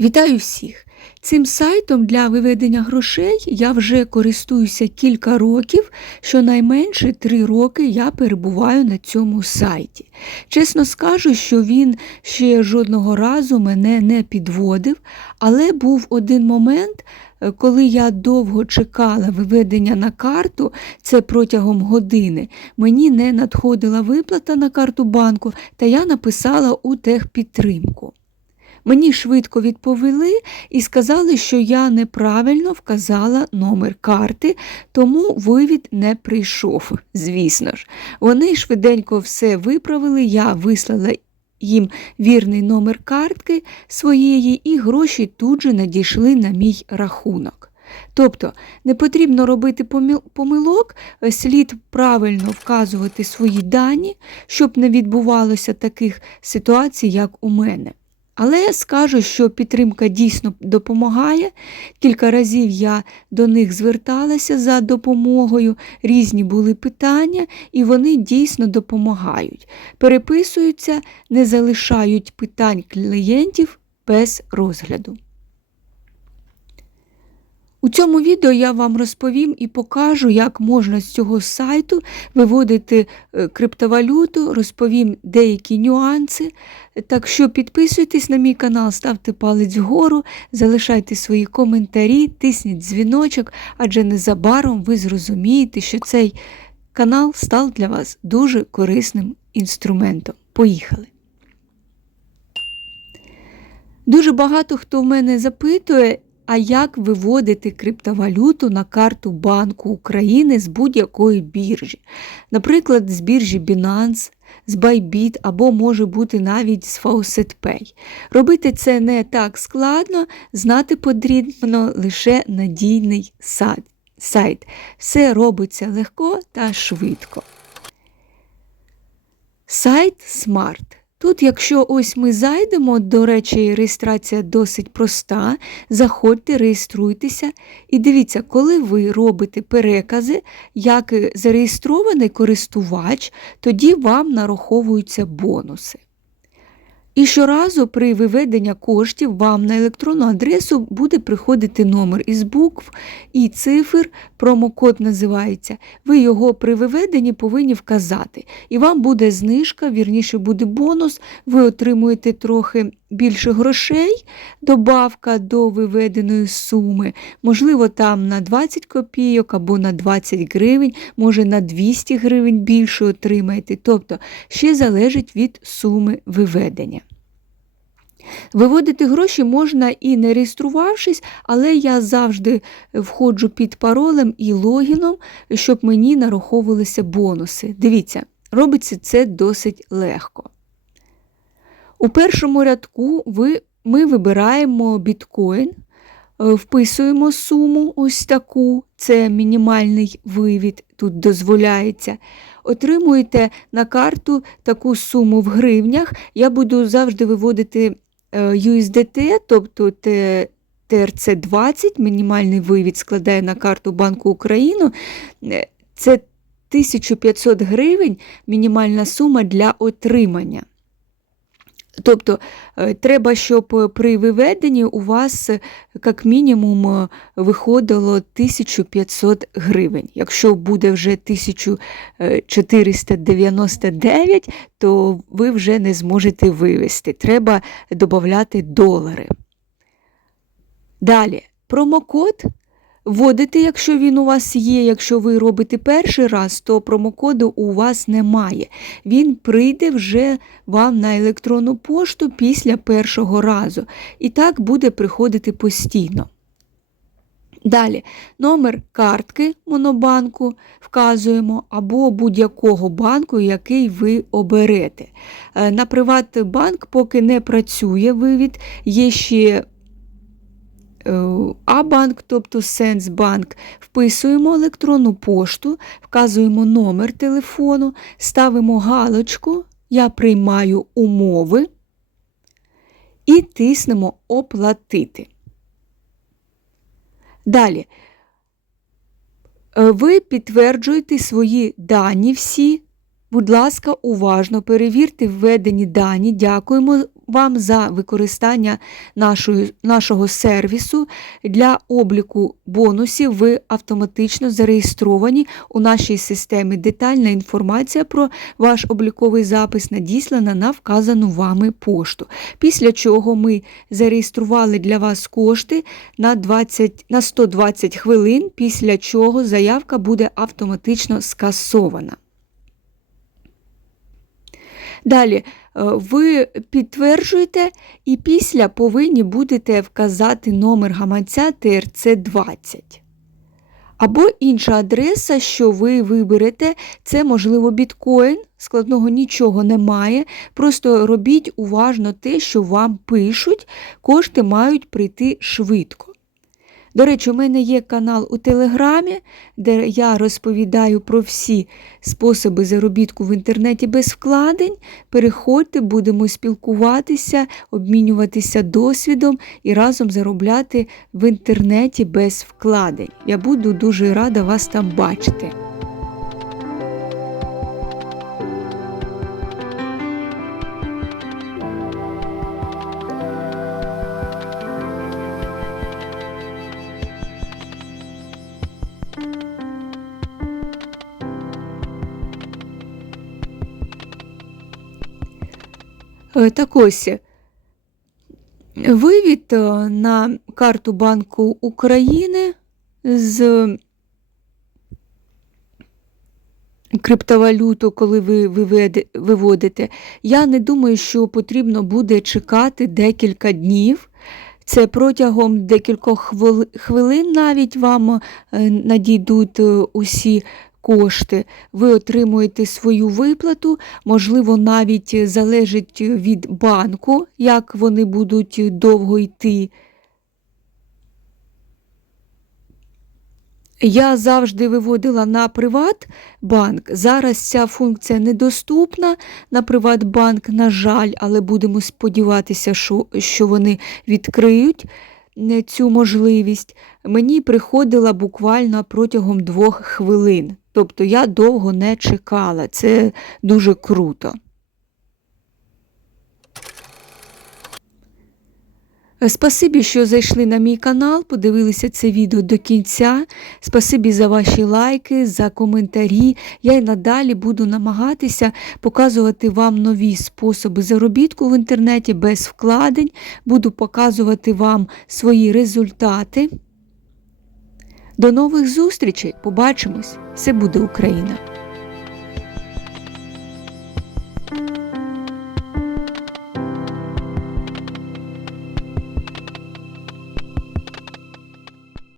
Вітаю всіх! Цим сайтом для виведення грошей я вже користуюся кілька років, щонайменше три роки я перебуваю на цьому сайті. Чесно скажу, що він ще жодного разу мене не підводив, але був один момент, коли я довго чекала виведення на карту, це протягом години, мені не надходила виплата на карту банку, та я написала у техпідтримку. Мені швидко відповіли і сказали, що я неправильно вказала номер карти, тому вивід не прийшов, звісно ж. Вони швиденько все виправили, я вислала їм вірний номер картки своєї, і гроші тут же надійшли на мій рахунок. Тобто не потрібно робити помилок, слід правильно вказувати свої дані, щоб не відбувалося таких ситуацій, як у мене. Але скажу, що підтримка дійсно допомагає. Кілька разів я до них зверталася за допомогою, різні були питання, і вони дійсно допомагають. Переписуються, не залишають питань клієнтів без розгляду. У цьому відео я вам розповім і покажу, як можна з цього сайту виводити е, криптовалюту, розповім деякі нюанси. Так що підписуйтесь на мій канал, ставте палець вгору, залишайте свої коментарі, тисніть дзвіночок, адже незабаром ви зрозумієте, що цей канал став для вас дуже корисним інструментом. Поїхали! Дуже багато хто в мене запитує, а як виводити криптовалюту на карту Банку України з будь-якої біржі, наприклад, з біржі Binance, з Bybit або може бути навіть з FaucetPay. Робити це не так складно, знати потрібно лише надійний сайт. Все робиться легко та швидко. Сайт Smart. Тут, якщо ось ми зайдемо, до речі, реєстрація досить проста. Заходьте, реєструйтеся. І дивіться, коли ви робите перекази, як зареєстрований користувач, тоді вам нараховуються бонуси. І щоразу при виведенні коштів вам на електронну адресу буде приходити номер із букв і цифр, промокод називається. Ви його при виведенні повинні вказати. І вам буде знижка, вірніше буде бонус, ви отримуєте трохи більше грошей, добавка до виведеної суми. Можливо, там на 20 копійок або на 20 гривень, може на 200 гривень більше отримаєте. Тобто ще залежить від суми виведення. Виводити гроші можна і не реєструвавшись, але я завжди входжу під паролем і логіном, щоб мені нараховувалися бонуси. Дивіться, робиться це досить легко. У першому рядку ви, ми вибираємо біткоін, е, вписуємо суму ось таку, це мінімальний вивід, тут дозволяється. Отримуєте на карту таку суму в гривнях. Я буду завжди виводити е, USDT, тобто ТРЦ20, мінімальний вивід складає на карту Банку Україну. Е, це 1500 гривень мінімальна сума для отримання. Тобто е, треба, щоб при виведенні у вас е, як мінімум е, виходило 1500 гривень. Якщо буде вже 1499, то ви вже не зможете вивести. Треба додати долари. Далі, промокод Вводите, якщо він у вас є, якщо ви робите перший раз, то промокоду у вас немає. Він прийде вже вам на електронну пошту після першого разу. І так буде приходити постійно. Далі, номер картки Монобанку вказуємо, або будь-якого банку, який ви оберете. Е, на Приватбанк поки не працює вивід, є ще Е, А-банк, тобто Сенсбанк, вписуємо електронну пошту, вказуємо номер телефону, ставимо галочку, я приймаю умови і тиснемо Оплатити. Далі. Е, ви підтверджуєте свої дані всі. Будь ласка, уважно перевірте введені дані. Дякуємо вам за використання нашої, нашого сервісу. Для обліку бонусів ви автоматично зареєстровані у нашій системі. Детальна інформація про ваш обліковий запис надіслана на вказану вами пошту. Після чого ми зареєстрували для вас кошти на, 20, на 120 хвилин, після чого заявка буде автоматично скасована. Далі е, ви підтверджуєте і після повинні будете вказати номер гаманця ТРЦ-20. Або інша адреса, що ви виберете, це, можливо, біткоін, складного нічого немає. Просто робіть уважно те, що вам пишуть, кошти мають прийти швидко. До речі, у мене є канал у Телеграмі, де я розповідаю про всі способи заробітку в інтернеті без вкладень. Переходьте, будемо спілкуватися, обмінюватися досвідом і разом заробляти в інтернеті без вкладень. Я буду дуже рада вас там бачити. Так ось, вивід е, на карту Банку України з криптовалюту, коли ви виводите, я не думаю, що потрібно буде чекати декілька днів. Це протягом декількох хвилин навіть вам е, надійдуть е, усі кошти. Ви отримуєте свою виплату, можливо, навіть залежить від банку, як вони будуть довго йти. Я завжди виводила на Приватбанк. Зараз ця функція недоступна на Приватбанк, на жаль, але будемо сподіватися, що, вони відкриють е, цю можливість. Мені приходила буквально протягом двох хвилин. Тобто я довго не чекала. Це дуже круто. Спасибі, що зайшли на мій канал, подивилися це відео до кінця. Спасибі за ваші лайки, за коментарі. Я й надалі буду намагатися показувати вам нові способи заробітку в інтернеті без вкладень. Буду показувати вам свої результати. До нових зустрічей! Побачимось! Все буде Україна!